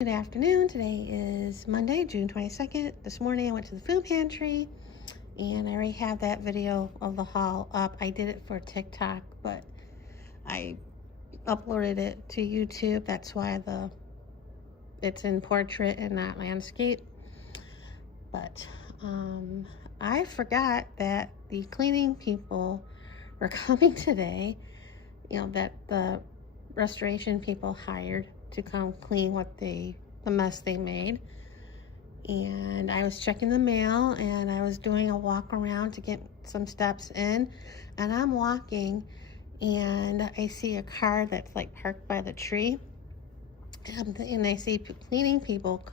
Good afternoon. Today is Monday, June 22nd. This morning I went to the food pantry and I already have that video of the haul up. I did it for TikTok, but I uploaded it to YouTube. That's why it's in portrait and not landscape. But I forgot that the cleaning people were coming today, that the restoration people hired to come clean the mess they made. And I was checking the mail and I was doing a walk around to get some steps in, and I'm walking and I see a car that's like parked by the tree, and I see cleaning people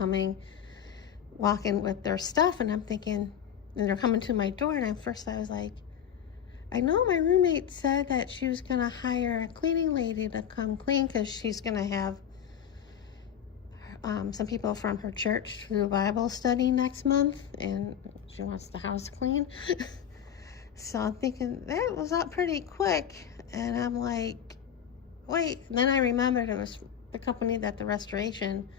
walking with their stuff, and I'm thinking, and they're coming to my door, and at first I was like, I know my roommate said that she was gonna hire a cleaning lady to come clean because she's gonna have some people from her church do a Bible study next month, and she wants the house clean. So I'm thinking that was up pretty quick, and I'm like, wait. And then I remembered it was the company that the restoration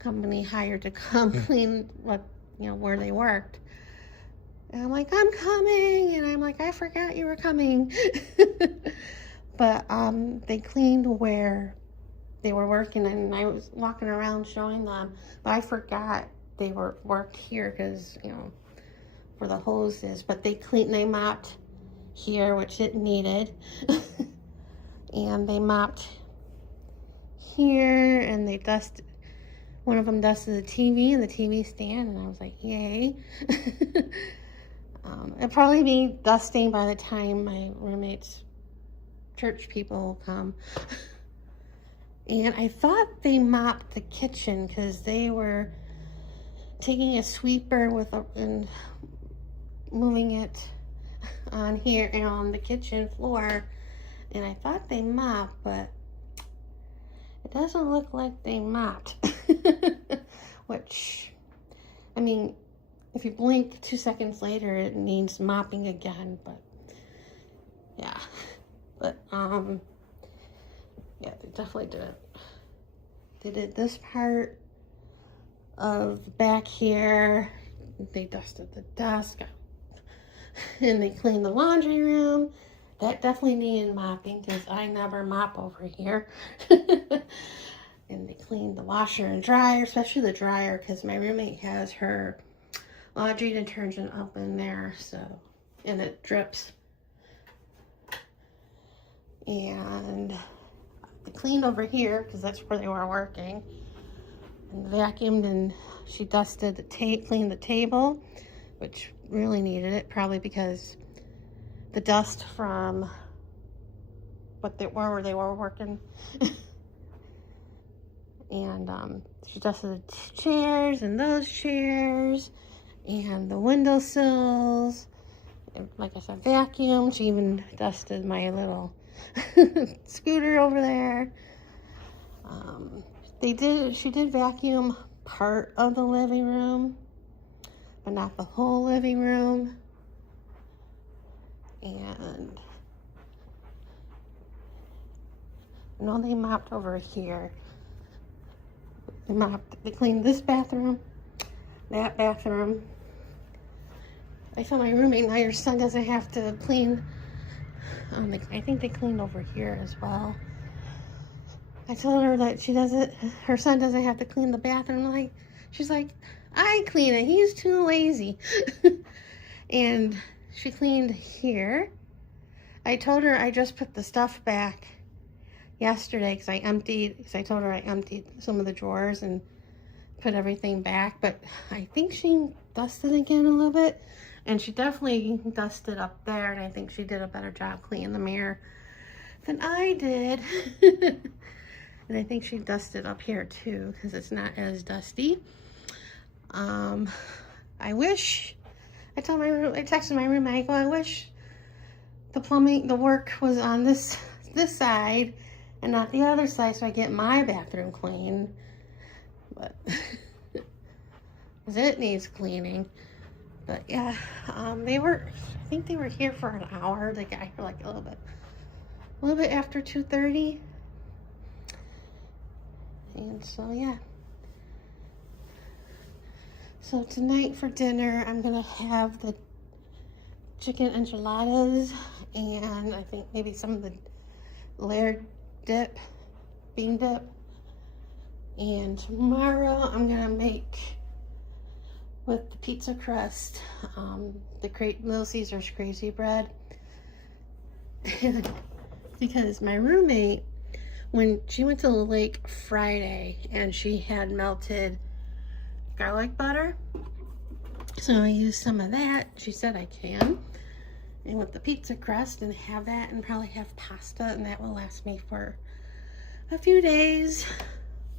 company hired to come clean where they worked. And I'm like, I'm coming, and I'm like, I forgot you were coming. But they cleaned where they were working, and I was walking around showing them, but I forgot they worked here because, for the hoses. But they mopped here, which it needed. And they mopped here, and one of them dusted the TV and the TV stand, and I was like, yay. It'll probably be dusting by the time my roommate's church people will come. And I thought they mopped the kitchen because they were taking a sweeper and moving it on here and on the kitchen floor. And I thought they mopped, but it doesn't look like they mopped. Which, I mean, if you blink 2 seconds later, it needs mopping again. But yeah, but yeah, they definitely did it. They did this part of back here. They dusted the desk. And they cleaned the laundry room. That definitely needed mopping because I never mop over here. And they cleaned the washer and dryer, especially the dryer, because my roommate has her laundry detergent up in there, and it drips. And they cleaned over here because that's where they were working, and vacuumed, and she dusted cleaned the table, which really needed it, probably because the dust from where they were working. And she dusted the chairs and those chairs and the windowsills, and like I said, vacuumed. She even dusted my little scooter over there. She did vacuum part of the living room, but not the whole living room. And I know they mopped over here. They cleaned this bathroom, that bathroom. I told my roommate, now your son doesn't have to clean. I think they cleaned over here as well. I told her that her son doesn't have to clean the bathroom. She's like, I clean it. He's too lazy. And she cleaned here. I told her I just put the stuff back yesterday because I told her I emptied some of the drawers and put everything back. But I think she dusted again a little bit. And she definitely dusted up there, and I think she did a better job cleaning the mirror than I did. And I think she dusted up here too, because it's not as dusty. I texted my roommate, I wish the work was on this side and not the other side, so I get my bathroom clean. But because it needs cleaning. But yeah, I think they were here for an hour. They got here like a little bit after 2:30. And so yeah, So tonight for dinner, I'm gonna have the chicken enchiladas and I think maybe some of the layered dip, bean dip. And tomorrow I'm gonna make with the pizza crust, the Little Caesars crazy bread. Because my roommate, when she went to the lake Friday and she had melted garlic butter, so I used some of that. She said I can, and with the pizza crust, and have that, and probably have pasta, and that will last me for a few days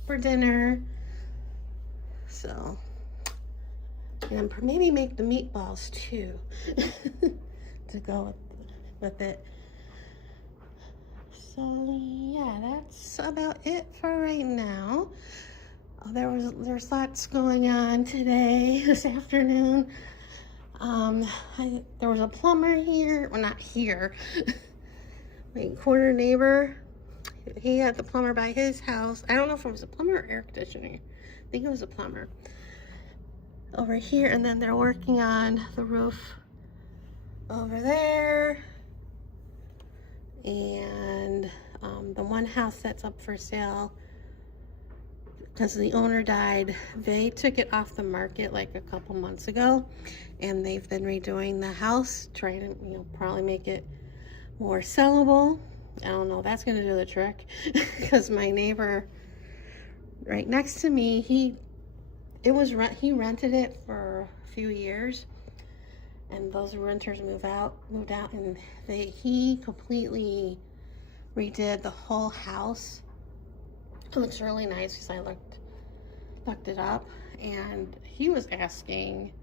for dinner. So, and maybe make the meatballs too to go with it. So yeah, that's about it for right now. There's lots going on today, this afternoon. There was a plumber here, well, not here, my corner neighbor. He had the plumber by his house. I don't know if it was a plumber or air conditioner. I think it was a plumber over here, and then they're working on the roof over there. And the one house that's up for sale, because the owner died, they took it off the market like a couple months ago, and they've been redoing the house, trying to, probably make it more sellable. I don't know, that's gonna do the trick. Because my neighbor right next to me, he rented it for a few years, and those renters moved out, and he completely redid the whole house. It looks really nice because I looked it up, and he was asking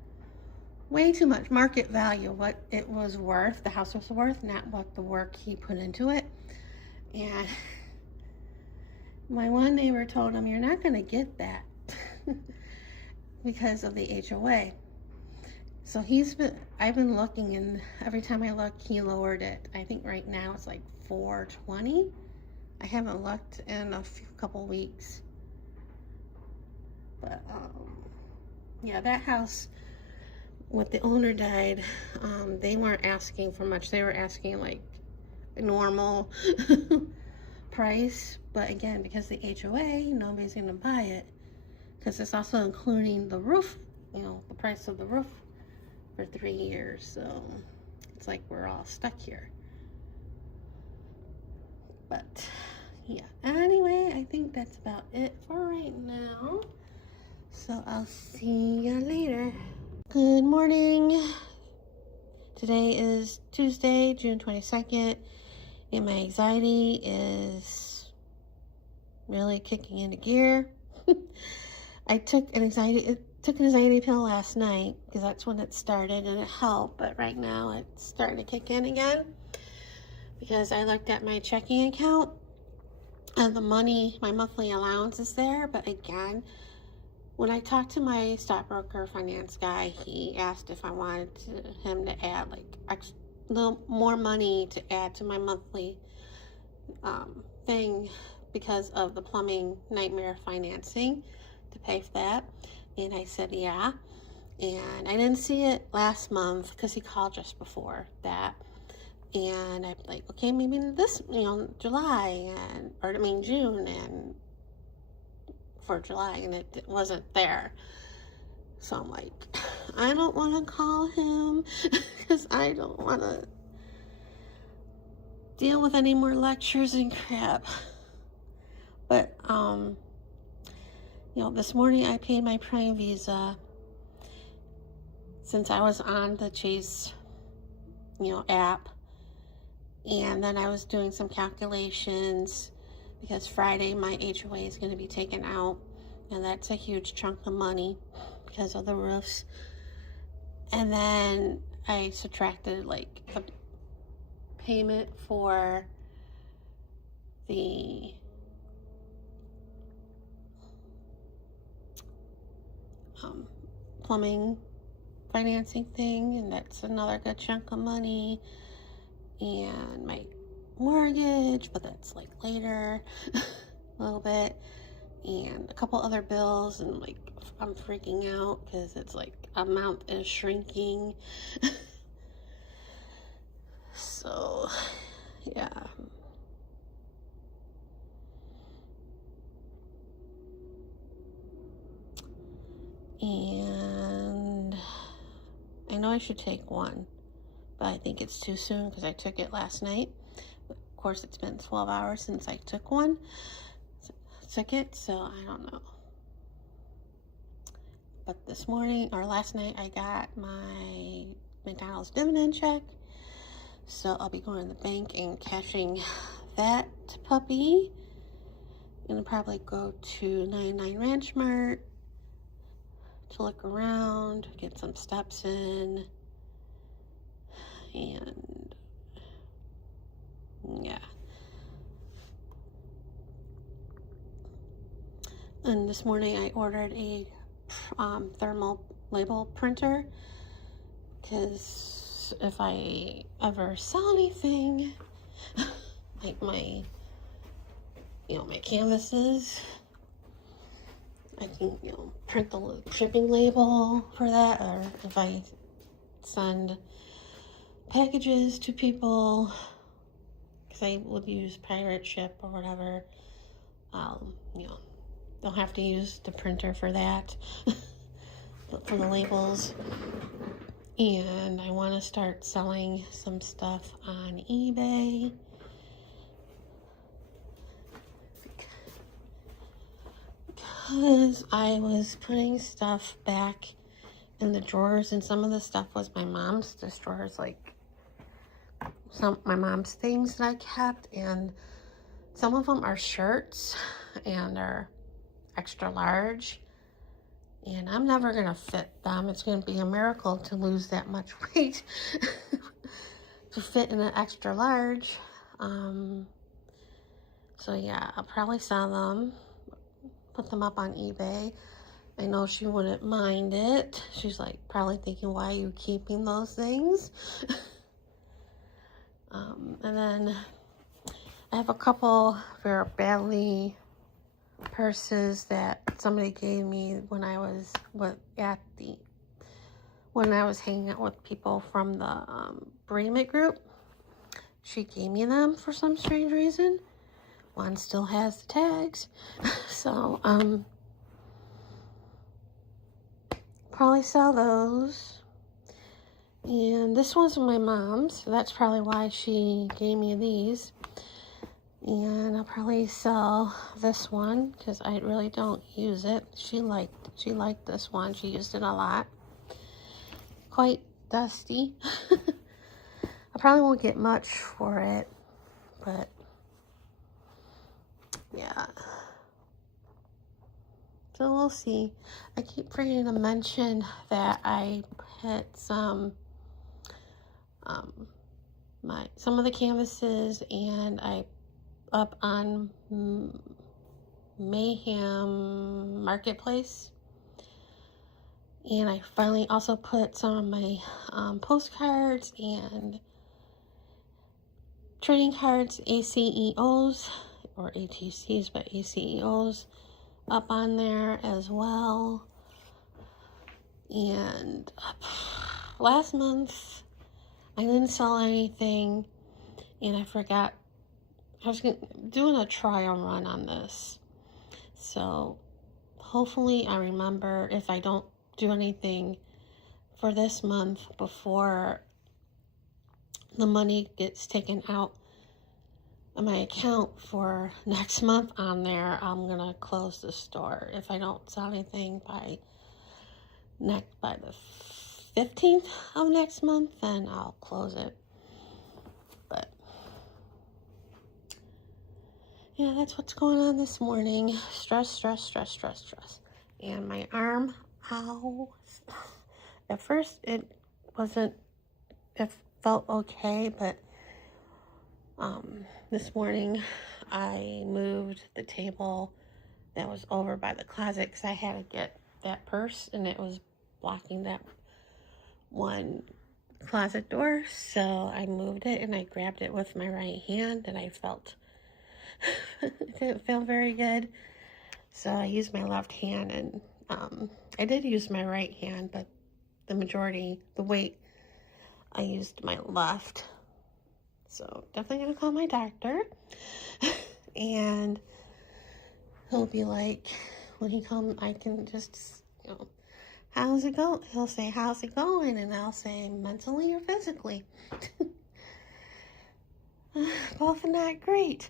way too much market value, what it was worth, the house was worth, not what the work he put into it. And my one neighbor told him, you're not going to get that because of the HOA. So I've been looking, and every time I look, he lowered it. I think right now it's like $420. I haven't looked in a couple weeks. But yeah, that house, when the owner died, they weren't asking for much. They were asking like a normal price. But again, because the HOA, nobody's gonna buy it, because it's also including the roof, the price of the roof for 3 years. So it's like we're all stuck here. But yeah, anyway, I think that's about it for right now. So I'll see you later. Good morning. Today is Tuesday, June 22nd, and my anxiety is really kicking into gear. I took an anxiety pill last night because that's when it started, and it helped, but right now it's starting to kick in again because I looked at my checking account and the money, my monthly allowance is there, but again, when I talked to my stockbroker finance guy, he asked if I wanted him to add like a little more money to add to my monthly thing because of the plumbing nightmare financing, to pay for that. And I said yeah, and I didn't see it last month because he called just before that, and I'm like, okay, maybe this, July, June, and for July, and it wasn't there. So I'm like, I don't want to call him because I don't want to deal with any more lectures and crap. But this morning I paid my Prime Visa since I was on the Chase app, and then I was doing some calculations because Friday my HOA is going to be taken out, and that's a huge chunk of money because of the roofs. And then I subtracted like a payment for the plumbing financing thing, and that's another good chunk of money, and my mortgage, but that's like later a little bit, and a couple other bills, and like I'm freaking out because it's like amount is shrinking. So yeah. And I know I should take one, but I think it's too soon because I took it last night. Of course, it's been 12 hours since I took it, so I don't know. But this morning, or last night, I got my McDonald's dividend check, so I'll be going to the bank and cashing that puppy. I'm gonna probably go to 99 Ranch Mart to look around, get some steps in, and yeah. And this morning I ordered a thermal label printer, because if I ever sell anything, like my canvases, I can, print the shipping label for that, or if I send packages to people, because I would use pirate ship or whatever, don't have to use the printer for that, for the labels. And I want to start selling some stuff on eBay. Because I was putting stuff back in the drawers, and some of the stuff was my mom's. This drawers, like my mom's things that I kept, and some of them are shirts and are extra large, and I'm never gonna fit them. It's gonna be a miracle to lose that much weight to fit in an extra large. So yeah, I'll probably sell them, put them up on eBay. I know she wouldn't mind it. She's like probably thinking, why are you keeping those things? And then I have a couple very badly purses that somebody gave me when I was hanging out with people from the bereavement group. She gave me them for some strange reason. One still has the tags. So probably sell those. And this one's my mom's, so that's probably why she gave me these. And I'll probably sell this one because I really don't use it. She liked this one. She used it a lot. Quite dusty. I probably won't get much for it, but yeah. So we'll see. I keep forgetting to mention that I put some of the canvases and I up on Mayhem Marketplace, and I finally also put some of my postcards and trading cards, ACEOs or ATCs, but ACEOs up on there as well. And last month I didn't sell anything, and I forgot I was doing a trial run on this. So hopefully I remember, if I don't do anything for this month before the money gets taken out of my account for next month on there, I'm gonna close the store. If I don't sell anything by the 15th of next month, then I'll close it. But yeah, that's what's going on this morning. Stress. And my arm, ow. At first it felt okay, but this morning I moved the table that was over by the closet because I had to get that purse, and it was blocking that one closet door. So I moved it and I grabbed it with my right hand, and I felt it didn't feel very good. So I used my left hand, and I did use my right hand, but the majority, the weight, I used my left. So definitely gonna call my doctor. And he'll be like, when he comes, I can just, how's it going? He'll say, how's it going? And I'll say, mentally or physically? Both not great.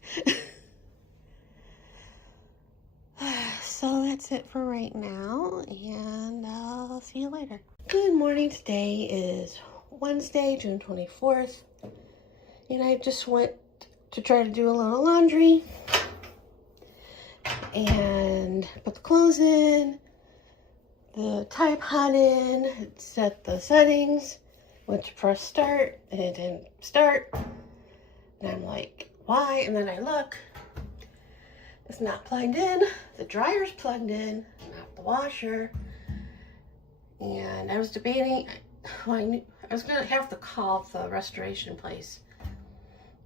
So that's it for right now, and I'll see you later. Good morning. Today is Wednesday, June 24th, and I just went to try to do a little laundry and put the clothes in, the Tide Pod in, set the settings, went to press start, and it didn't start. And I'm like, why? And then I look, it's not plugged in. The dryer's plugged in, not the washer. And I was debating, I was gonna have to call the restoration place,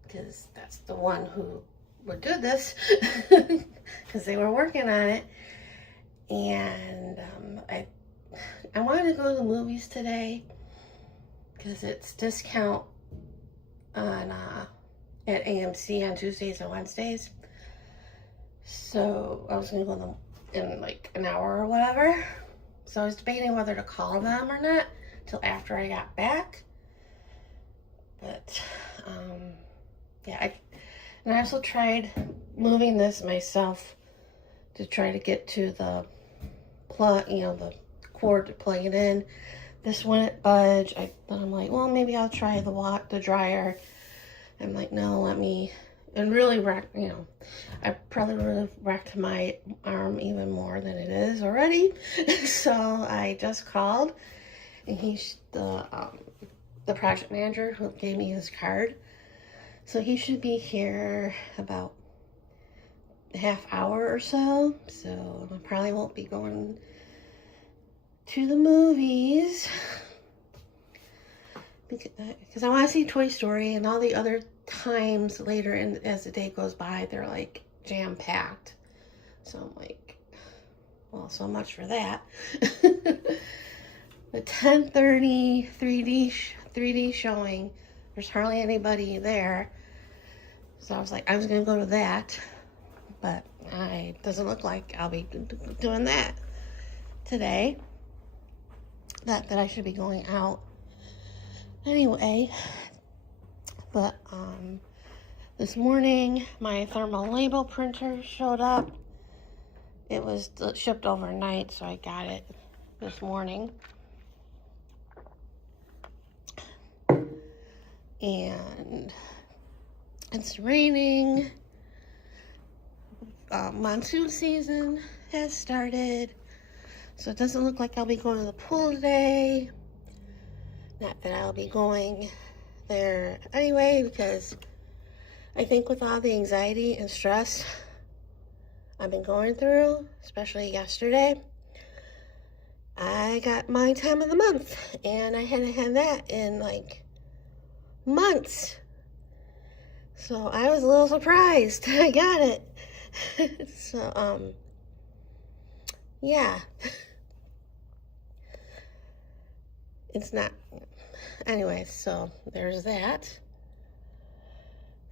because that's the one who would do this, because they were working on it. And I wanted to go to the movies today because it's discount on at AMC on Tuesdays and Wednesdays. So I was gonna go in like an hour or whatever. So I was debating whether to call them or not till after I got back. But yeah, and I also tried moving this myself to try to get to the plug, the cord to plug it in. This wouldn't budge. But I'm like, well, maybe I'll try the dryer. I'm like, no, let me, and really wrecked, I probably would have wrecked my arm even more than it is already. So I just called, and he's the project manager who gave me his card. So he should be here about a half hour or so. So I probably won't be going to the movies because I want to see Toy Story, and all the other times later as the day goes by, they're like jam-packed. So I'm like, well, so much for that. The 10:30 3D showing, there's hardly anybody there. So I was like, I was gonna go to that, but it doesn't look like I'll be doing that today. That I should be going out anyway. But this morning my thermal label printer showed up. It was shipped overnight, so I got it this morning. And it's raining. Monsoon season has started, so it doesn't look like I'll be going to the pool today. Not that I'll be going there anyway, because I think with all the anxiety and stress I've been going through, especially yesterday, I got my time of the month, and I hadn't had that in like months. So I was a little surprised I got it. So yeah. It's not, anyway, so there's that.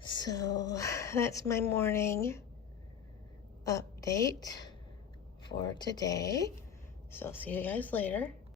So that's my morning update for today. So I'll see you guys later.